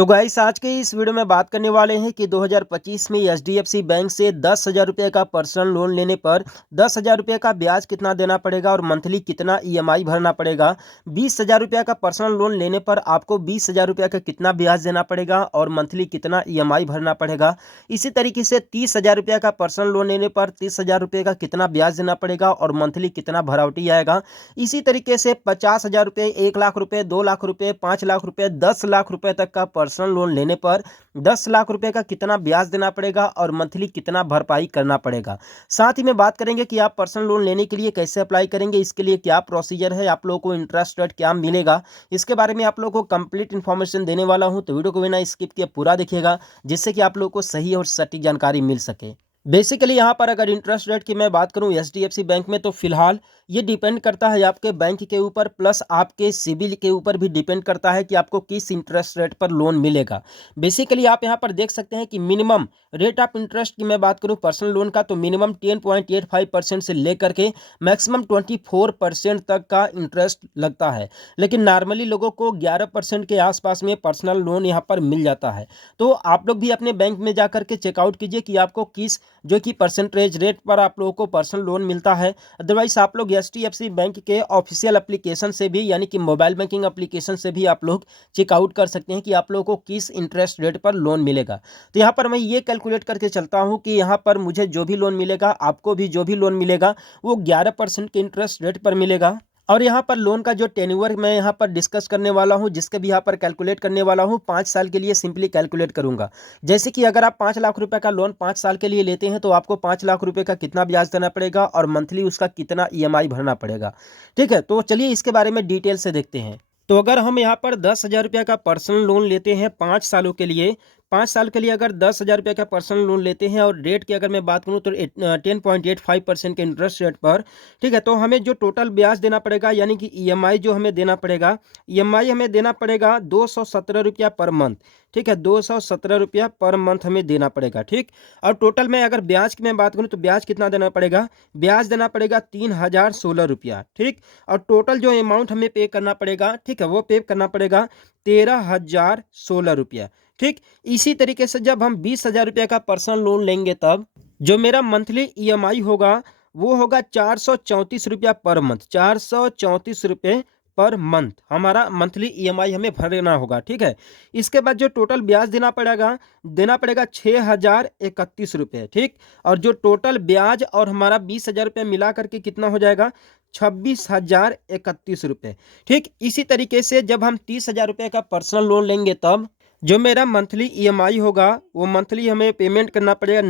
तो गाइस आज के इस वीडियो में बात करने वाले हैं कि 2025 में एचडीएफसी बैंक से 10,000 रुपये का पर्सनल लोन लेने पर 10,000 रुपये का ब्याज कितना देना पड़ेगा और मंथली कितना ईएमआई भरना पड़ेगा। 20,000 रुपये का पर्सनल लोन लेने पर आपको 20,000 रुपये का कितना ब्याज देना पड़ेगा और मंथली कितना ईएमआई भरना पड़ेगा। इसी तरीके से 30,000 रुपये का पर्सनल लोन लेने पर 30,000 रुपये का कितना ब्याज देना पड़ेगा और मंथली कितना भरावटी आएगा। इसी तरीके से 50,000 रुपये, 1,00,000 रुपये, 2,00,000 रुपये, 5,00,000 रुपये, 10,00,000 रुपये तक का पर्सनल लोन लेने पर 10,00,000 रुपए का कितना ब्याज देना पड़ेगा और मंथली कितना भरपाई करना पड़ेगा। साथ ही में बात करेंगे कि आप पर्सनल लोन लेने के लिए कैसे अप्लाई करेंगे, इसके लिए क्या प्रोसीजर है, आप लोगों को इंटरेस्ट रेट क्या मिलेगा, इसके बारे में आप लोगों को कंप्लीट इन्फॉर्मेशन देने वाला हूं। तो वीडियो को बिना स्किप किए पूरा देखिएगा, जिससे कि आप लोगों को सही और सटीक जानकारी मिल सके। बेसिकली यहाँ पर अगर इंटरेस्ट रेट की मैं बात करूँ एचडीएफसी बैंक में, तो फिलहाल ये डिपेंड करता है आपके बैंक के ऊपर, प्लस आपके सिबिल के ऊपर भी डिपेंड करता है कि आपको किस इंटरेस्ट रेट पर लोन मिलेगा। बेसिकली आप यहाँ पर देख सकते हैं कि मिनिमम रेट ऑफ इंटरेस्ट की मैं बात करूँ पर्सनल लोन का, तो मिनिमम 10.85% से लेकर के मैक्सिमम 24% तक का इंटरेस्ट लगता है। लेकिन नॉर्मली लोगों को 11% के आसपास में पर्सनल लोन यहाँ पर मिल जाता है। तो आप लोग भी अपने बैंक में जा करके चेकआउट कीजिए कि आपको किस जो कि परसेंटेज रेट पर आप लोगों को पर्सनल लोन मिलता है। अदरवाइज आप लोग एचडीएफसी बैंक के ऑफिशियल एप्लीकेशन से भी, यानी कि मोबाइल बैंकिंग एप्लीकेशन से भी आप लोग चेकआउट कर सकते हैं कि आप लोगों को किस इंटरेस्ट रेट पर लोन मिलेगा। तो यहाँ पर मैं ये कैलकुलेट करके चलता हूँ कि यहाँ पर मुझे जो भी लोन मिलेगा, आपको भी जो भी लोन मिलेगा, वो 11% के इंटरेस्ट रेट पर मिलेगा। और यहाँ पर लोन का जो टेन्योर मैं यहाँ पर डिस्कस करने वाला हूँ, जिसके भी यहाँ पर कैलकुलेट करने वाला हूँ, 5 साल के लिए सिंपली कैलकुलेट करूंगा। जैसे कि अगर आप 5,00,000 रुपए का लोन 5 साल के लिए लेते हैं, तो आपको 5,00,000 रुपए का कितना ब्याज देना पड़ेगा और मंथली उसका कितना ईएमआई भरना पड़ेगा। ठीक है, तो चलिए इसके बारे में डिटेल से देखते हैं। तो अगर हम यहाँ पर 10,000 रुपये का पर्सनल लोन लेते हैं 5 सालों के लिए, 5 साल के लिए अगर 10,000 रुपये का पर्सनल लोन लेते हैं और रेट की अगर मैं बात करूँ तो 10.85% के इंटरेस्ट रेट पर, ठीक है, तो हमें जो टोटल ब्याज देना पड़ेगा, यानी कि ईएमआई जो हमें देना पड़ेगा, ईएमआई हमें देना पड़ेगा 217 रुपया पर मंथ। ठीक है, 217 रुपया पर मंथ हमें देना पड़ेगा। ठीक, और टोटल में अगर ब्याज की मैं बात करूँ तो ब्याज कितना देना पड़ेगा, ब्याज देना पड़ेगा 3,016 रुपया। ठीक, और टोटल जो अमाउंट हमें पे करना पड़ेगा, ठीक है, वो पे करना पड़ेगा 13,016 रुपया। ठीक, इसी तरीके से जब हम 20,000 रुपये का पर्सनल लोन लेंगे, तब जो मेरा मंथली ईएमआई होगा वो होगा 434 रुपया पर मंथ। 434 रुपये पर मंथ हमारा मंथली ईएमआई हमें भरना होगा। ठीक है, इसके बाद जो टोटल ब्याज देना पड़ेगा 6,031 रुपये। ठीक, और जो टोटल ब्याज और हमारा 20,000 रुपये मिला करके कितना हो जाएगा, 26,031 रुपये। ठीक, इसी तरीके से जब हम 30,000 रुपये का पर्सनल लोन लेंगे, तब जो मेरा मंथली ईएमआई होगा वो मंथली हमें पेमेंट करना पड़ेगा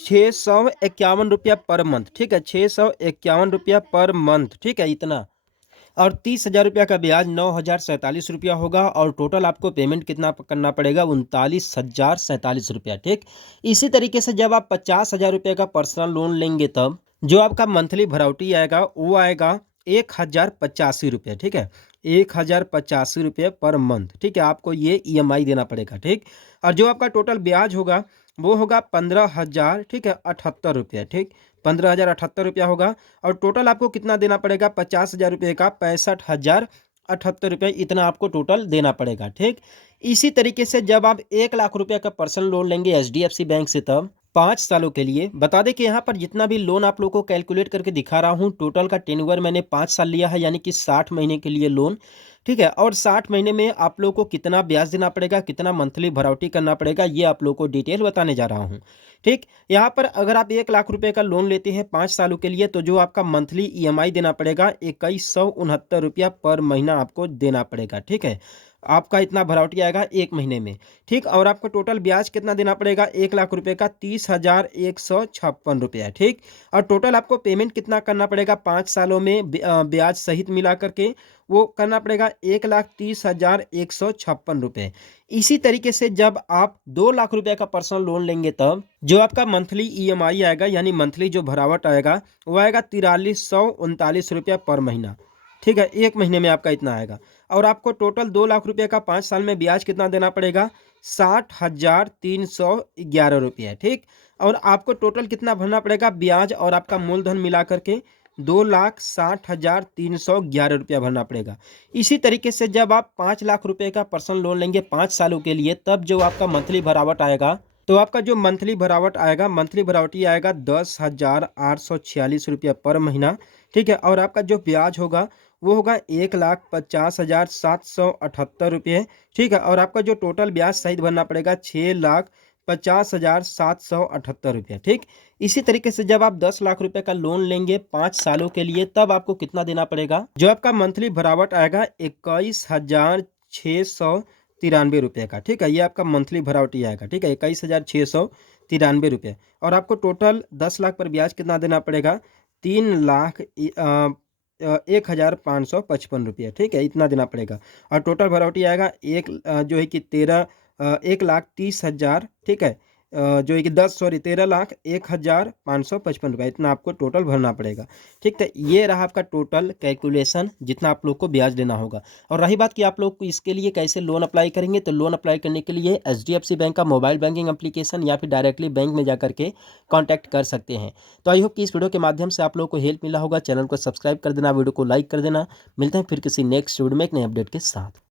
651 रुपया पर मंथ। ठीक है, 651 रुपया पर मंथ। ठीक है, इतना। और 30,000 रुपया का ब्याज 9,047 रुपया होगा और टोटल आपको पेमेंट कितना करना पड़ेगा, 39,047 रुपया। ठीक, इसी तरीके से जब आप 50,000 रुपये का पर्सनल लोन लेंगे, तब जो आपका मंथली भरावटी आएगा वो आएगा 1,085 रुपये। ठीक है, 1,085 रुपये पर मंथ। ठीक है, आपको ये ईएमआई देना पड़ेगा। ठीक, और जो आपका टोटल ब्याज होगा वो होगा 15,000, ठीक है, 78 रुपये। ठीक, 15,078 रुपया होगा और टोटल आपको कितना देना पड़ेगा, 50,000 रुपये का 65,078 रुपये, इतना आपको टोटल देना पड़ेगा। ठीक, इसी तरीके से जब आप 1,00,000 रुपये का पर्सनल लोन लेंगे एचडीएफसी बैंक से, तब 5 सालों के लिए, बता दें कि यहाँ पर जितना भी लोन आप लोगों को कैलकुलेट करके दिखा रहा हूँ, टोटल का टेन्योर मैंने 5 साल लिया है, यानी कि 60 महीने के लिए लोन। ठीक है, और 60 महीने में आप लोगों को कितना ब्याज देना पड़ेगा, कितना मंथली भरावटी करना पड़ेगा, ये आप लोगों को डिटेल बताने जा रहा हूँ। ठीक, यहाँ पर अगर आप 1,00,000 रुपये का लोन लेते हैं 5 सालों के लिए, तो जो आपका मंथली ईएमआई देना पड़ेगा 2,169 रुपया पर महीना आपको देना पड़ेगा। ठीक है, आपका इतना भरावटी आएगा 1 महीने में। ठीक, और आपको टोटल ब्याज कितना देना पड़ेगा, 1,00,000 रुपये का 30,156 रुपया। ठीक, और टोटल आपको पेमेंट कितना करना पड़ेगा 5 सालों में ब्याज सहित मिला करके, वो करना पड़ेगा 1,30,156 रुपये। इसी तरीके से जब आप 2,00,000 रुपये का पर्सनल लोन लेंगे, तब जो आपका मंथली ईएमआई आएगा, यानी मंथली जो भरावट आएगा, वो आएगा 4,339 रुपया पर महीना। ठीक है, 1 महीने में आपका इतना आएगा। और आपको टोटल 2,00,000 रुपये का 5 साल में ब्याज कितना देना पड़ेगा, 60,311 रुपये। ठीक, और आपको टोटल कितना भरना पड़ेगा, ब्याज और आपका मूलधन मिला करके 2,60,311 रुपया भरना पड़ेगा। इसी तरीके से जब आप 5 लाख रुपए का पर्सनल लोन लेंगे 5 सालों के लिए, तब जो आपका मंथली भरावट आएगा, तो आपका जो मंथली भरावट आएगा, मंथली भरावटी आएगा 10,846 रुपया पर महीना। ठीक है, और आपका जो ब्याज होगा वो होगा 1,50,778 रुपये। ठीक है, और आपका जो टोटल ब्याज सहित भरना पड़ेगा 6,50,778 रुपये। ठीक, इसी तरीके से जब आप 10 लाख रुपए का लोन लेंगे 5 सालों के लिए, तब आपको कितना देना पड़ेगा? जो आपका मंथली भरावट आएगा 21,693 रुपये का। ठीक है, ये आपका मंथली भरावटी आएगा। ठीक है, 21,693 रुपये। और आपको टोटल 10 लाख पर ब्याज कितना देना पड़ेगा? 3,01,555 रुपये। ठीक है, इतना देना पड़ेगा। और टोटल भरावटी आएगा जो है कि 1,30,000। ठीक है, जो है कि 13,01,555 रुपये, इतना आपको टोटल भरना पड़ेगा। ठीक है, ये रहा आपका टोटल कैलकुलेशन, जितना आप लोग को ब्याज देना होगा। और रही बात कि आप लोग को इसके लिए कैसे लोन अप्लाई करेंगे, तो लोन अप्लाई करने के लिए HDFC बैंक का मोबाइल बैंकिंग एप्लीकेशन या फिर डायरेक्टली बैंक में जा करके कॉन्टैक्ट कर सकते हैं। तो आई होप कि इस वीडियो के माध्यम से आप लोग को हेल्प मिला होगा। चैनल को सब्सक्राइब कर देना, वीडियो को लाइक कर देना। मिलते हैं फिर किसी नेक्स्ट वीडियो में एक नए अपडेट के साथ।